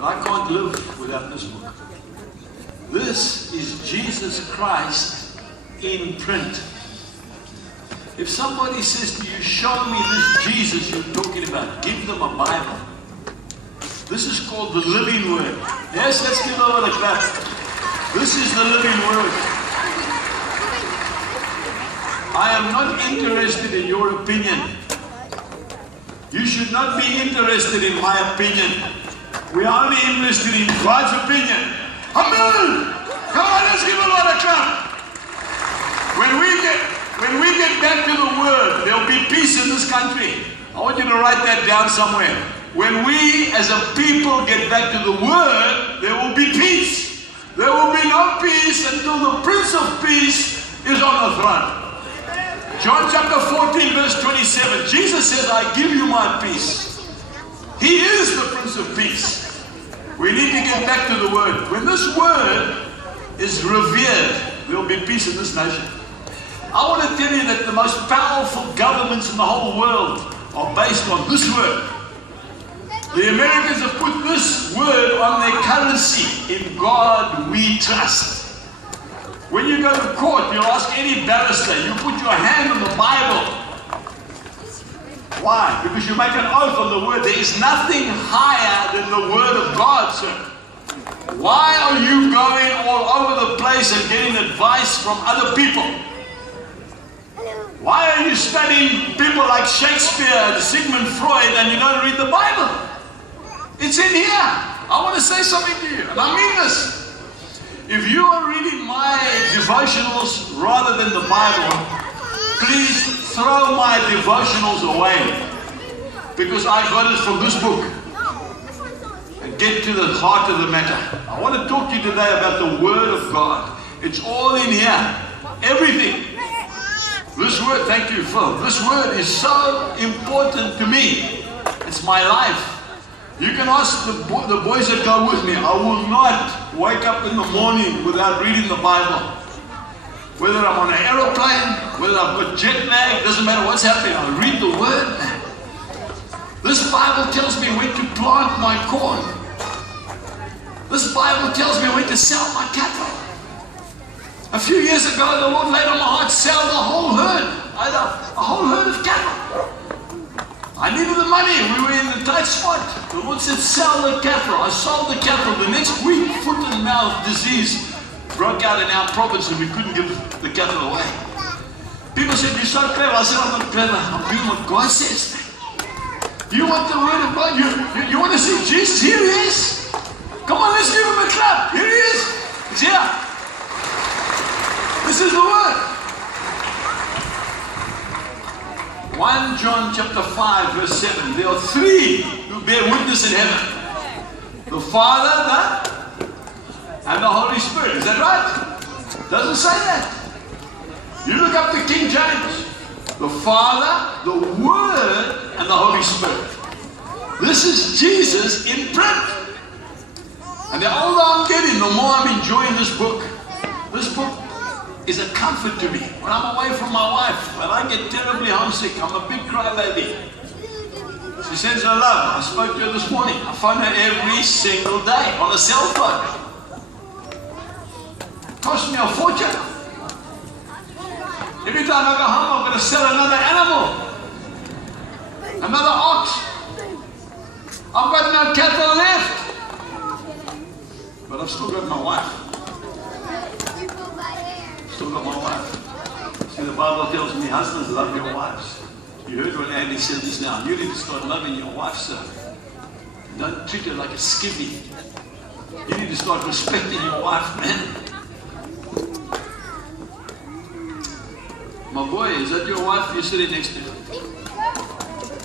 But I can't live without this book. This is Jesus Christ in print. If somebody says to you, show me this Jesus you're talking about, give them a Bible. This is called the living word. Yes, let's give over the clap. This is the living word. I am not interested in your opinion. You should not be interested in my opinion. We are only interested in God's opinion. Amen. Come on, let's give a lot of clap. When we get back to the word, there'll be peace in this country. I want you to write that down somewhere. When we as a people get back to the word, there will be peace. There will be no peace until the Prince of Peace is on the throne. John chapter 14 verse 27. Jesus says, I give you my peace. He is the Prince of Peace. We need to get back to the word. When this word is revered, there will be peace in this nation. I want to tell you that the most powerful governments in the whole world are based on this word. The Americans have put this word on their currency. In God we trust. When you go to court, you ask any barrister, you put your hand on the Bible. Why? Because you make an oath on the word. There is nothing higher than the word of God, sir. Why are you going all over the place and getting advice from other people? Why are you studying people like Shakespeare and Sigmund Freud and you don't read the Bible? It's in here. I want to say something to you, and I mean this. If you are reading my devotionals rather than the Bible, please throw my devotionals away, because I got it from this book. And get to the heart of the matter. I want to talk to you today about the Word of God. It's all in here. Everything. This word, thank you, Phil. This word is so important to me. It's my life. You can ask the boys that go with me. I will not wake up in the morning without reading the Bible. Whether I'm on an aeroplane, whether I've got jet lag, doesn't matter what's happening, I read the word. This Bible tells me when to plant my corn. This Bible tells me when to sell my cattle. A few years ago, the Lord laid on my heart, sell the whole herd. I had a whole herd of cattle. I needed the money. We were in the tight spot. The Lord said, sell the cattle. I sold the cattle. The next week, foot and mouth disease broke out in our province and we couldn't give the cattle away. People said, you're so clever. I said, I'm not clever. I'm doing what God says. You want the word of God? You want to see Jesus? Here he is. Come on, let's give him a clap. Here he is. He's here. This is the word. 1 John chapter 5 verse 7. There are three who bear witness in heaven. The Father, and the Holy Spirit. Is that right? Doesn't say that. You look up to King James. The Father, the Word, and the Holy Spirit. This is Jesus in print. And the older I'm getting, the more I'm enjoying this book. This book is a comfort to me. When I'm away from my wife, when I get terribly homesick, I'm a big crybaby. She sends her love. I spoke to her this morning. I phone her every single day on a cell phone. Cost me a fortune. Every time I go home, I'm going to sell another animal. Another ox. I've got no cattle left. But I've still got my wife. Still got my wife. See, the Bible tells me, husbands, love your wives. You heard what Andy said just now. You need to start loving your wife, sir. Don't treat her like a skivvy. You need to start respecting your wife, man. My boy, is that your wife you're sitting next to?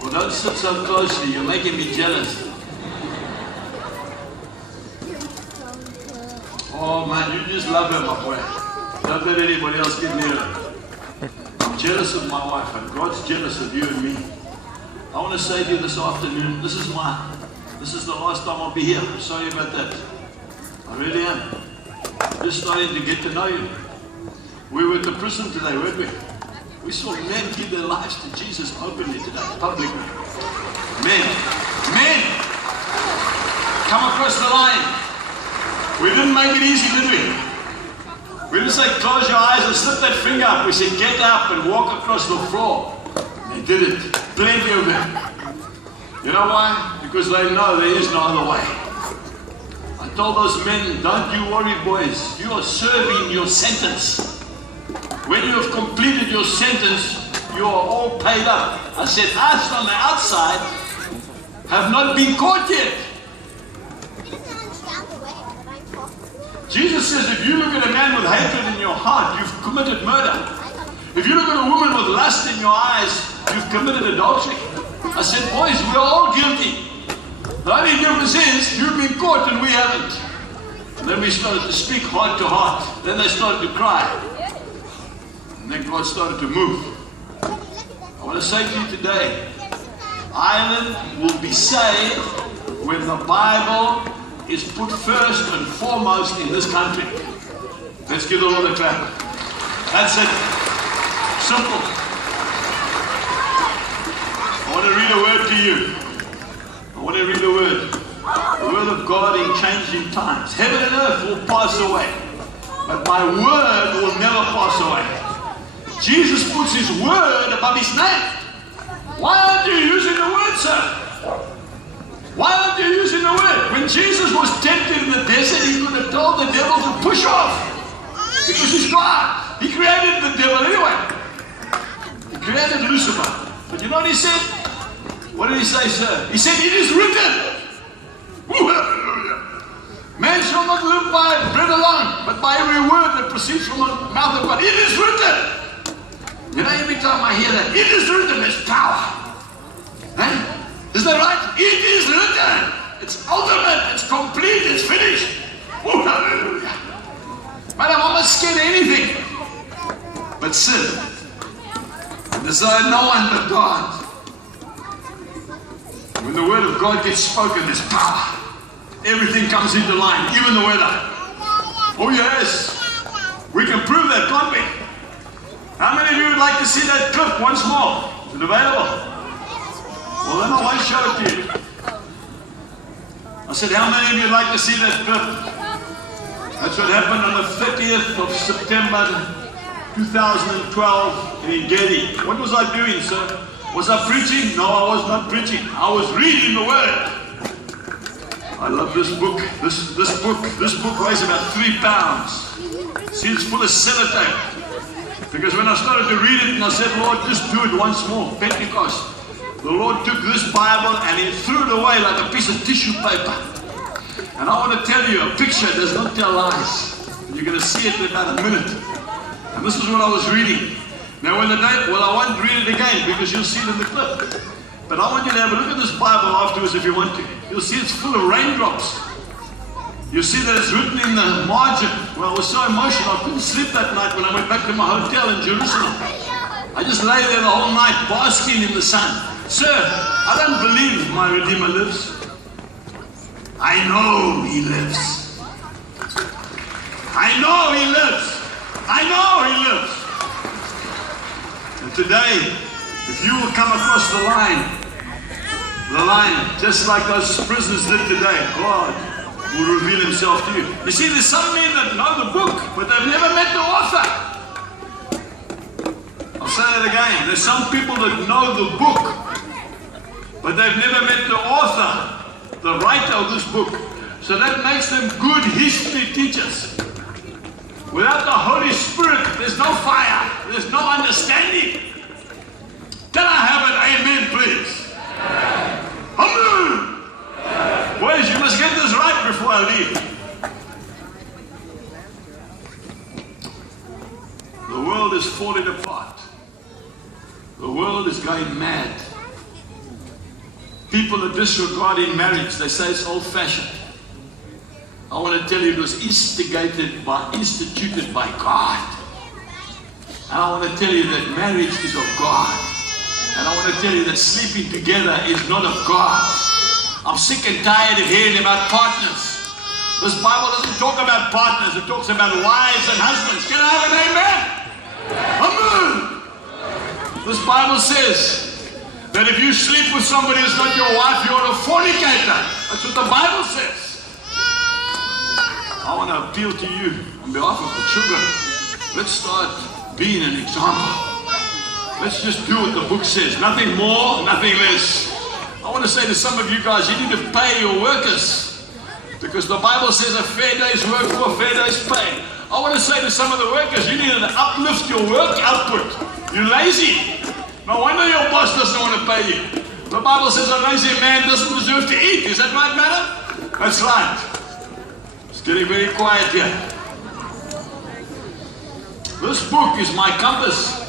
Well, don't sit so closely. You're making me jealous. Oh, man, you just love her, my boy. Don't let anybody else get near her. I'm jealous of my wife, and God's jealous of you and me. I want to say to you this afternoon, this is the last time I'll be here. I'm sorry about that. I really am. I'm just starting to get to know you. We were at the prison today, weren't we? We saw men give their lives to Jesus openly today, publicly. Men. Men! come across the line. We didn't make it easy, did we? We didn't say close your eyes and slip that finger up. We said get up and walk across the floor. They did it. Plenty of them. You know why? Because they know there is no other way. I told those men, don't you worry, boys. You are serving your sentence. When you have completed your sentence, you are all paid up. I said, us on the outside have not been caught yet. Jesus says if you look at a man with hatred in your heart, you've committed murder. If you look at a woman with lust in your eyes, you've committed adultery. I said, boys, we're all guilty. The only difference is you've been caught and we haven't. And then we started to speak heart to heart. Then they started to cry. And then God started to move. I want to say to you today, Ireland will be saved when the Bible is put first and foremost in this country. Let's give the Lord a clap. That's it. Simple. I want to read a word to you. I want to read a word. The word of God in changing times. Heaven and earth will pass away, but my word will never pass away. Jesus puts his word above his name. Why aren't you using the word, sir? Why aren't you using the word? When Jesus was tempted in the desert, he could have told the devil to push off. Because he's God. He created the devil anyway. He created Lucifer. But you know what he said? What did he say, sir? He said, it is written. Man shall not live by bread alone, but by every word that proceeds from the mouth of God. It is written. You know, every time I hear that, it is written, there's power. Eh? Isn't that right? It is written. It's ultimate. It's complete. It's finished. Oh, hallelujah. Man, I'm almost scared of anything but sin. And desire no one but God. When the word of God gets spoken, there's power. Everything comes into line, even the weather. Oh, yes. We can prove that, can't we? How many of you would like to see that clip once more? Is it available? Well, then I won't show it to you. I said, how many of you would like to see that clip? That's what happened on the 30th of September 2012 in Ngedi. What was I doing, sir? Was I preaching? No, I was not preaching. I was reading the word. I love this book. This book weighs about 3 pounds. See, it's full of sellotape. Because when I started to read it and I said, Lord, just do it once more, Pentecost. The Lord took this Bible and he threw it away like a piece of tissue paper. And I want to tell you, a picture does not tell lies. You're going to see it in about a minute. And this is what I was reading. Now when the day, well, I won't read it again because you'll see it in the clip. But I want you to have a look at this Bible afterwards if you want to. You'll see it's full of raindrops. You'll see that it's written in the margin. Well, I was so emotional, I couldn't sleep that night when I went back to my hotel in Jerusalem. I just lay there the whole night basking in the sun. Sir, I don't believe my Redeemer lives. I know he lives. I know he lives. I know he lives. And today, if you will come across the line, just like those prisoners did today, God will reveal himself to you. You see, there's some men that know the book, but they've never met the author. I'll say that again. There's some people that know the book, but they've never met the author, the writer of this book. So that makes them good history teachers. Without the Holy Spirit, there's no fire. There's no understanding. Can I have an amen, please? Amen. Boys, you must get this right before I leave. The world is falling apart. The world is going mad. People are disregarding marriage. They say it's old-fashioned. I want to tell you it was instituted by God. And I want to tell you that marriage is of God. And I want to tell you that sleeping together is not of God. I'm sick and tired of hearing about partners. This Bible doesn't talk about partners. It talks about wives and husbands. Can I have an amen? Amen. This Bible says that if you sleep with somebody who's not your wife, you're a fornicator. That's what the Bible says. I want to appeal to you on behalf of the children. Let's start being an example. Let's just do what the book says. Nothing more, nothing less. I want to say to some of you guys, you need to pay your workers. Because the Bible says a fair day's work for a fair day's pay. I want to say to some of the workers, you need to uplift your work output. You're lazy. No wonder your boss doesn't want to pay you. The Bible says a lazy man doesn't deserve to eat. Is that right, madam? That's right. It's getting very quiet here. This book is my compass.